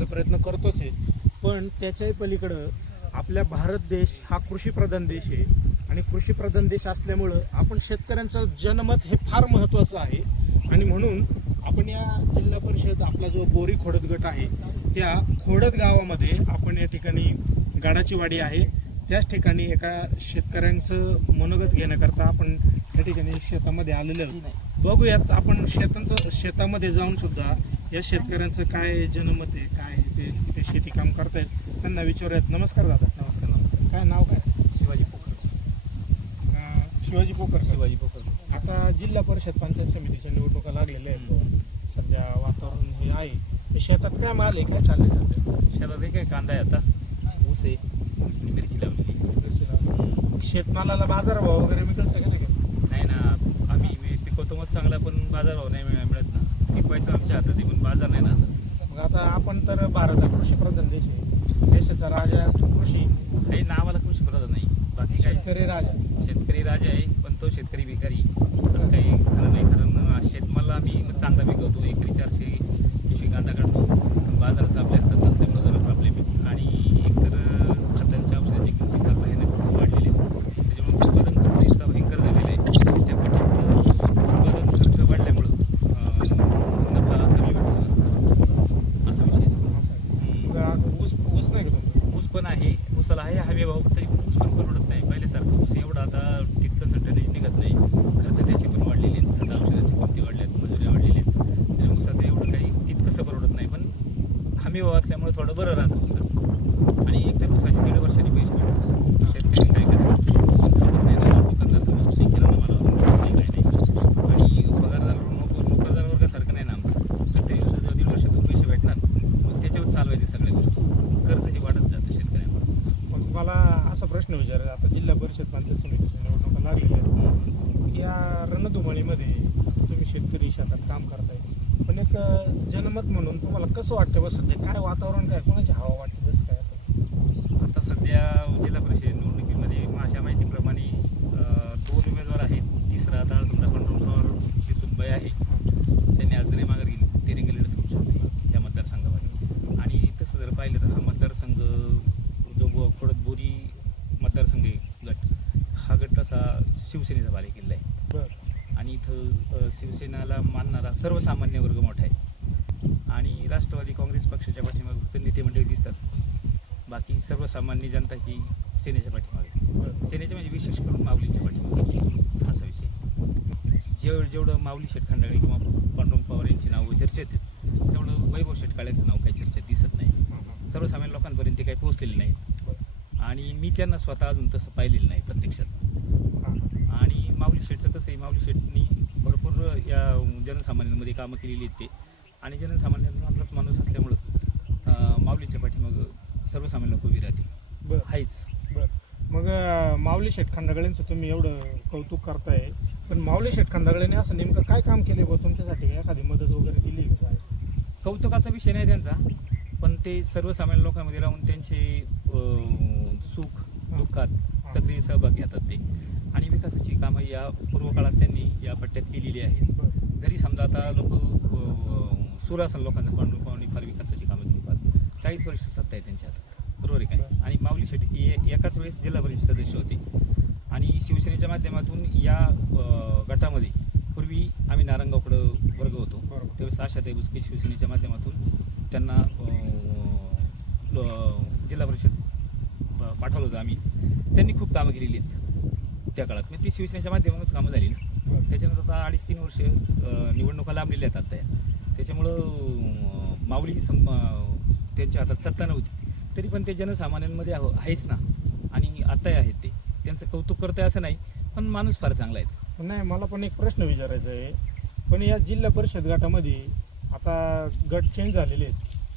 करण्याचा प्रयत्न करतोच आहे. पण त्याच्याही पलीकडं आपल्या भारत देश हा कृषीप्रधान देश आहे. आणि कृषीप्रधान देश असल्यामुळं आपण शेतकऱ्यांचं जनमत हे फार महत्त्वाचं आहे. आणि म्हणून आपण या जिल्हा परिषद आपला जो बोरी खोडद गट आहे त्या खोडद गावामध्ये आपण या ठिकाणी गाडाची वाडी आहे. त्याच ठिकाणी एका शेतकऱ्यांचं मनोगत घेण्याकरता आपण त्या ठिकाणी शेतामध्ये आलेलं बघूयात आपण शेतांचं शेतामध्ये जाऊन सुद्धा या शेतकऱ्यांचं काय जनमत आहे काय ते ते शेती काम करतायत त्यांना विचारूयात. नमस्कार दादा. नमस्कार नमस्कार. काय नाव काय? शिवाजी पोखर. अं, शिवाजी पोकर शिवाजी पोखर. आता जिल्हा परिषद पंचायत समितीच्या निवडणुका लागलेल्या आहेत. सध्या वातावरण हे आहे. हे शेतात काय माल आहे? काय चाललंय सध्या? शेतात एक काय कांदा आहे आता. ऊस आहे. आणि मिरची लावलेली. शेतमालाला बाजारभाव वगैरे मिळतं का नाही नाही ना आम्ही मी पिकवतो मग चांगला पण बाजारभाव नाही मिळ- मिळत ना. पिकवायचं आमच्या हातात पण बाजार नाही ना आता. मग आता आपण तर भारत हा कृषीप्रधान देश आहे. देशाचा राजा कृषी. काही नावाला कृषी प्रधान नाही बाकी काही शेतकरी राजा. शेतकरी राजा आहे पण तो शेतकरी भिकारी. असं काही खरं नाही कारण शेतमाल आम्ही चांगला पिकवतो एकरी चारशे पिशवी कांदा काढतो पण बाजाराचा आपल्या हातात नसल्यामुळे जरा प्रॉब्लेम आहे आणि एकतर खतांच्या औषधाची किमती फार भयानक वाढलेली आहेत त्याच्यामुळे उत्पादन खर्च इतका भयंकर झालेला आहे त्या पटीत उत्पादन खर्च वाढल्यामुळं अं, नफा कमी भेटतो असा विषय आहे. असं आहे. हम्म. मग आता ऊस ऊस नाही का ऊस पण आहे. ऊसाला आहे हमी भाव तरी पण ऊस पण परवडत नाही. पहिल्यासारखं ऊस एवढा आता तितकं टनेज निघत नाही. खर्च त्याचे पण वाढलेले आहेत. खर्च औषधाची किमती वाढल्या आहेत? मजुऱ्या वाढलेल्या आहेत. त्यामुळे ऊसाचं एवढं काही तितकंसं परवडत नाही. पण हमी भाव असल्यामुळे थोडं बरं राहतं ऊसाचं आणि एक तर ऊसाचे दीड वर्षांनी पैसे भेटतात शेतकरी काय करायचं थांबत नाही ना दुकानदार थांबत नाही किराणा मालावर नाही काय नाही आणि पगारदार नोकर नोकरदार वर्गासारखं नाही ना आमचं प्रत्येक दीड वर्षातून पैसे भेटणार मग त्याच्यावर चालवायचे सगळ्या गोष्टी कर्जही वाढत जातं शेतकऱ्यांवर मग मला असा प्रश्न विचार आता जिल्हा परिषद पंचायत समितीच्या निवडणुका लागलेल्या आहेत या रणधुमाळीमध्ये तुम्ही शेतकरी शेतात काम करताय. पण एक जनमत म्हणून तुम्हाला कसं वाटतं बस सध्या? काय वातावरण काय कोणाची हवा वाटते? कसं काय असं? आता सध्या जिल्हा परिषद निवडणुकीमध्ये माझ्या माहितीप्रमाणे दोन उमेदवार आहेत. तिसरा आता समजा कंट्रोलची सुनबाई आहे. त्यांनी अग्रे मागे माघार गेली लढत होऊ शकते त्या मतदारसंघामध्ये. आणि तसं जर पाहिलं तर हा मतदारसंघ जो खडतबोरी बोरी मतदारसंघ गट हा गट तसा शिवसेनेचा बालेकिल्ला आहे बरं आणि इथं अ, शिवसेनाला मानणारा सर्वसामान्य वर्ग मोठा आहे. आणि राष्ट्रवादी काँग्रेस पक्षाच्या पाठीमागे फक्त नेते मंडळी दिसतात. बाकी सर्वसामान्य जनता ही सेनेच्या पाठीमागे सेनेच्या म्हणजे विशेष करून माऊलीच्या पाठीमागे असा विषय जेव जेवढं माऊली शेटखंडाळे किंवा पांडुरंग पवार यांची नावं चर्चेत आहेत तेवढं वैभव शेटकाळ्यांचं नाव काही चर्चेत दिसत नाही. सर्वसामान्य लोकांपर्यंत ते काही पोहोचलेले नाहीत. आणि मी त्यांना स्वतः अजून तसं पाहिलेलं नाही प्रत्यक्षात. आणि माऊली शेठचं कसं आहे माऊली शेठनी भरपूर या जनसामान्यांमध्ये कामं केलेली आहेत ते. आणि जनसामान्यांमधलाच माणूस असल्यामुळं माऊलीच्या पाठीमागं सर्वसामान्य लोक उभी राहतील. बरं. आहेच बरं. मग माऊली शेठ खंडागळेंचं तुम्ही एवढं कौतुक करताय पण माऊली शेठ खंडागळेने असं नेमकं काय काम केले बा तुमच्यासाठी? एखादी मदत वगैरे दिली का? काय कौतुकाचा विषय नाही त्यांचा पण ते सर्वसामान्य लोकांमध्ये राहून त्यांचे सुख दुःखात सक्रिय सहभाग घेतात ते. आणि विकासाची कामं या पूर्वकाळात त्यांनी या पट्ट्यात केलेली आहेत. जरी समजा आता लोक सुर असेल लोकांचा पांडुरंग पाहुणे फार विकासाची कामं केली पाहत चाळीस वर्ष सत्ता आहे त्यांच्या हातात बरोबर आहे काय आणि माऊली शेट्टी हे एकाच वेळेस जिल्हा परिषद सदस्य होते. आणि शिवसेनेच्या माध्यमातून या गटामध्ये पूर्वी आम्ही नारायणगावकडं वर्ग होतो. त्यावेळेस आशाताई बुचके शिवसेनेच्या माध्यमातून त्यांना जिल्हा परिषद पाठवलं होतं आम्ही. त्यांनी खूप कामं केलेली आहेत त्या काळात. म्हणजे ती शिवसेनेच्या माध्यमातून कामं झाली ना. त्याच्यानंतर आता अडीच तीन वर्ष निवडणुका लांबलेल्या आहेत आता या. त्याच्यामुळं माऊली सम अ, त्यांच्या हातात सत्ता नव्हती. तरी पण ते जनसामान्यांमध्ये आहो- आहेच ना. आणि आताही आहेत ते. त्यांचं कौतुक करताय असं नाही पण माणूस फार चांगला आहे. नाही मला पण एक प्रश्न विचारायचा आहे. पण या जिल्हा परिषद गटामध्ये आता गट चेंज झालेले आहेत.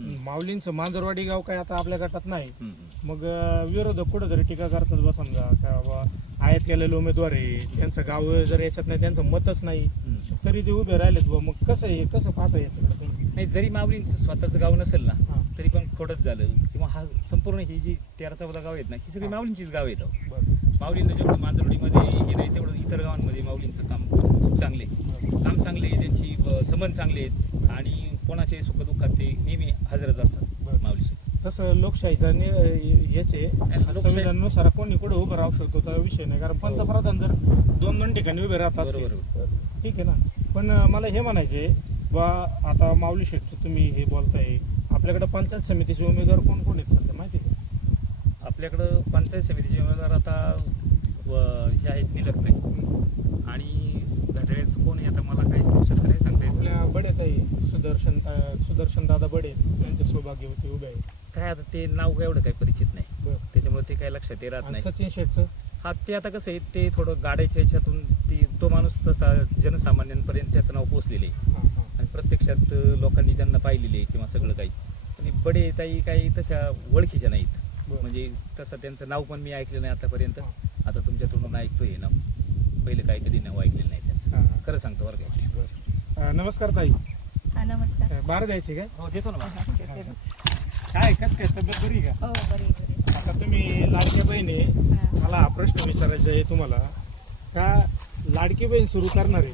माऊलींचं मांजरवाडी गाव काय आता आपल्या गटात नाही. मग अं, विरोधक कुठंतरी टीका करतात बा समजा का बा आयात केलेले उमेदवार आहे त्यांचं गाव जर याच्यात नाही त्यांचं मतच नाही. तरी ते उभे राहिलेत बा मग कसं आहे कसं पाहता याच्याकडे तुम्ही? नाही जरी माऊलींचं स्वतःचं गाव नसेल ना हां. तरी पण खोडच झालं. किंवा हा संपूर्ण ही जी तेरा चौदा गाव आहेत ना ही सगळी माऊलींचीच गाव आहेत अहो. बरं. माऊलींना जेवढं मांजरवाडीमध्ये हे नाही तेवढं इतर गावांमध्ये माऊलींचं काम खूप चांगले काम चांगले त्यांची अं, संबंध चांगले आहेत. आणि कोणाचे सुखदुःखात ते नेहमी हजरच असतात बरं. माऊली तसं लोकशाहीचा याचे संविधानानुसार कोणी कुठे उभं राहू शकतो तर विषय नाही. कारण पंतप्रधान जर दोन दोन ठिकाणी उभे राहत असतील बरोबर. तर ठीक आहे ना. पण मला हे म्हणायचे बा आता माऊली शेठचं तुम्ही हे बोलताय आपल्याकडे पंचायत समितीचे उमेदवार कोण कोण आहेत सध्या माहिती आहे का? आपल्याकडं पंचायत समितीचे उमेदवार आता व- हे आहेत निलकताई आणि घड्याळेच कोण आहे आता मला काही नाही सांगता ताई सुदर्शन ता- सुदर्शन दादा बडे त्यांचे सौभाग्यवती उभे आहेत. काय आता ते नाव एवढं काही परिचित नाही. बरं. त्याच्यामुळे ते काही लक्षात ये राहत आणि नाही. सचिन शेठचं हा ते आता कसं आहे ते थोडं गाड्याच्या ह्याच्यातून ती तो माणूस तसा जनसामान्यांपर्यंत त्याचं नाव पोचलेलं आहे. हां हां. आणि प्रत्यक्षात अं, लोकांनी त्यांना पाहिलेले आहे किंवा सगळं काही. आणि बडे ताई काही तशा ओळखीच्या नाहीत. बरं. म्हणजे तसं त्यांचं नाव पण मी ऐकलं नाही आतापर्यंत. आता तुमच्या तोंडून ऐकतोय हे नाव. पहिलं काही कधी नाव ऐकलेलं नाही त्यांचं. हां, हां. खरं सांगतो बरं काय बरं. अं, नमस्कार ताई. हा नमस्कार. बाहेर जायचे काय हो देतो ना काय कस काय तब्येत बरी का? हो बरी बरी आता तुम्ही लाडक्या बहिणी हा. मला हा प्रश्न विचारायचा आहे तुम्हाला. का लाडकी बहीण सुरू करणारे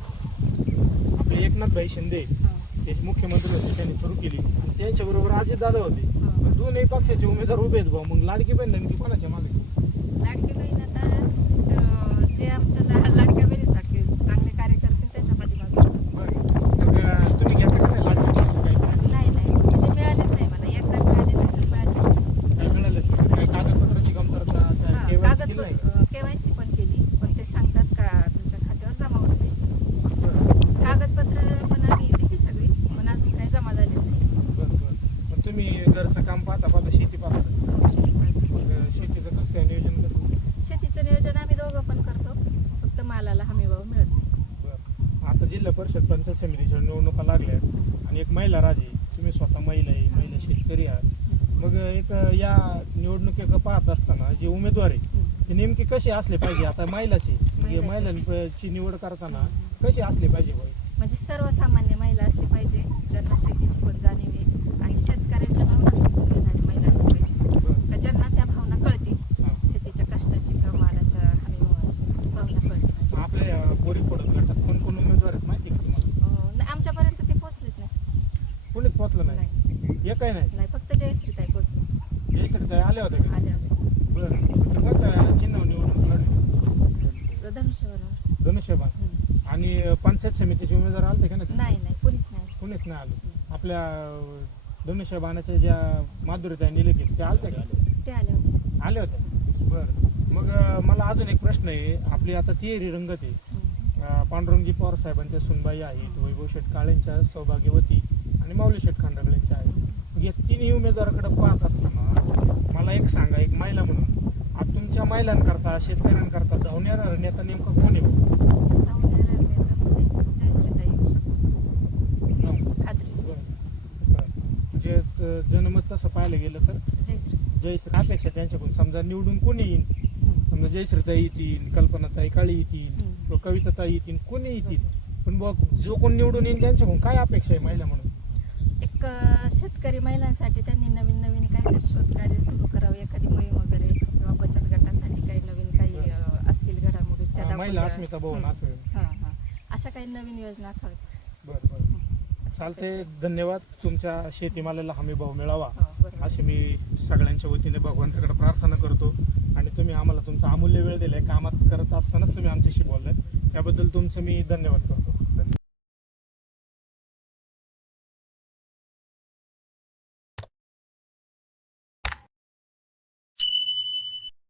आपले एकनाथ भाई शिंदे हो. ते मुख्यमंत्री होते त्यांनी सुरू केली. आणि त्यांच्या बरोबर अजित दादा होते. पण दोन्ही पक्षाचे उमेदवार उभे आहेत भाऊ मग लाडकी बहीण नेमकी कोणाच्या मागे? लाडकी बहीण आता अं, जे आमच्या ला- लाडक्या बहिणीसाठी चांगले कार्य करतील त्याच्या पाठीमागे बरं मग अं, तुम्ही घेता का नाही लाडकी बहिणीचं काही नाही नाही म्हणजे मिळालेच नाही मला एकदा मिळाले नाही तर मिळालेच नाही काय मिळालं काय कागदपत्राची कमतरता काय हा, KYC कागद केली नाही का? केवायसी पण केली पण ते सांगतात का तुमच्या खात्यावर जमा होते बरं कागदपत्र पण आम्ही दिली सगळी पण अजून काही जमा झालेलं नाही बरं बरं मग तुम्ही घरचं काम पाहता पाहता शेती पाहता हो, शेती- मग शेतीचं कसं काय नियोजन कसं शेतीचं नियोजन आम्ही दोघं पण करतो फक्त मालाला हमी भाव मिळत नाही बरं आता जिल्हा परिषद पंचायत समितीच्या निवडणुका लागल्या आणि एक महिला राजी तुम्ही स्वतः महिला आहे महिला शेतकरी आहात मग एक या निवडणुकीकडे पाहत असताना जे उमेदवार आहे. ते नेमके कसे असले पाहिजे आता महिलाचे म्हणजे महिलाचे. महिलांची निवड करताना कसे असले पाहिजे बाई म्हणजे सर्वसामान्य महिला असली पाहिजे ज्यांना शेतीची पण जाणीव आहे आणि शेतकऱ्यांच्या भावना समजून घेणारी महिला असली पाहिजे बरं. का ज्यांना त्या भावना कळतील हां. शेतीच्या कष्टाची किंवा मालाच्या हमी भावाची भावना कळतील अशा. आपल्या या बोरी पडत गटात कोण कोण उमेदवार आहेत माहिती आहे का तुम्हाला अं, नाही, आमच्यापर्यंत ते पोहोचलेच नाही कोणीच पोचलं नाही एकही नाही नाही फक्त जयश्रीताई पोहोचले जयश्री आल्या होत्या का आल्या होत्या बरं ते कोणत्या चिन्ह निवडणूक लढली धनुष्यबाण आणि पंचायत समितीचे उमेदवार आलते का नाही? कोणीच नाही कोणीच नाही आले. आपल्या अं, धनुष्यबाणाच्या ज्या निलेकित त्या आलते का? ते आले. होते. आले होते? बरं. मग अं, मला अजून एक प्रश्न आहे. आपली आता तिहेरी रंगत आहे. अं, पांडुरंगजी पवार साहेबांच्या सुनबाई आहेत वैभव शेठ काळेंच्या सौभाग्यवती आणि माऊली शेठ खांडागळेंच्या आहेत. या तिन्ही उमेदवाराकडे पाहत असताना मला एक सांगा एक महिला म्हणून. आता तुमच्या महिलांकरता शेतकऱ्यांकरता धावणारा नेता नेमका कोण आहे भाऊ? धावणाऱ्या नेत्या म्हणजे जयश्रीताई येऊ शकतात नाव? खात्रीशीर बरं. बरं. जे त- जनमत तसं पाहायला गेलं तर जयश्री जयश्री अपेक्षा त्यांच्याकडून समजा निवडून कोणी येईल. समजा जयश्रीताई येतील कल्पनाताई काळी येतील. किंवा कविताताई येतील कोणी येतील पण बघ जो कोण निवडून येईल त्यांच्याकडून काय अपेक्षा आहे महिला म्हणून एक शेतकरी महिलांसाठी त्यांनी नवीन नवीन काहीतरी शोधकार्य सुरू करावं एखादी मोहीम वगैरे किंवा बचत गटासाठी काही नवीन काही असतील घडामोडी त्या महिला. अस्मिता भवन. असं हां हां अशा काही नवीन योजना आखाव्यात. चालते धन्यवाद. तुमच्या शेतीमालाला हमी भाव मिळावा. अशी मी सगळ्यांच्या वतीने भगवंताकडे प्रार्थना करतो. आणि तुम्ही आम्हाला तुमचा अमूल्य वेळ दिलाय. कामात करत असतानाच तुम्ही आमच्याशी बोललाय त्याबद्दल तुमचं मी धन्यवाद करतो.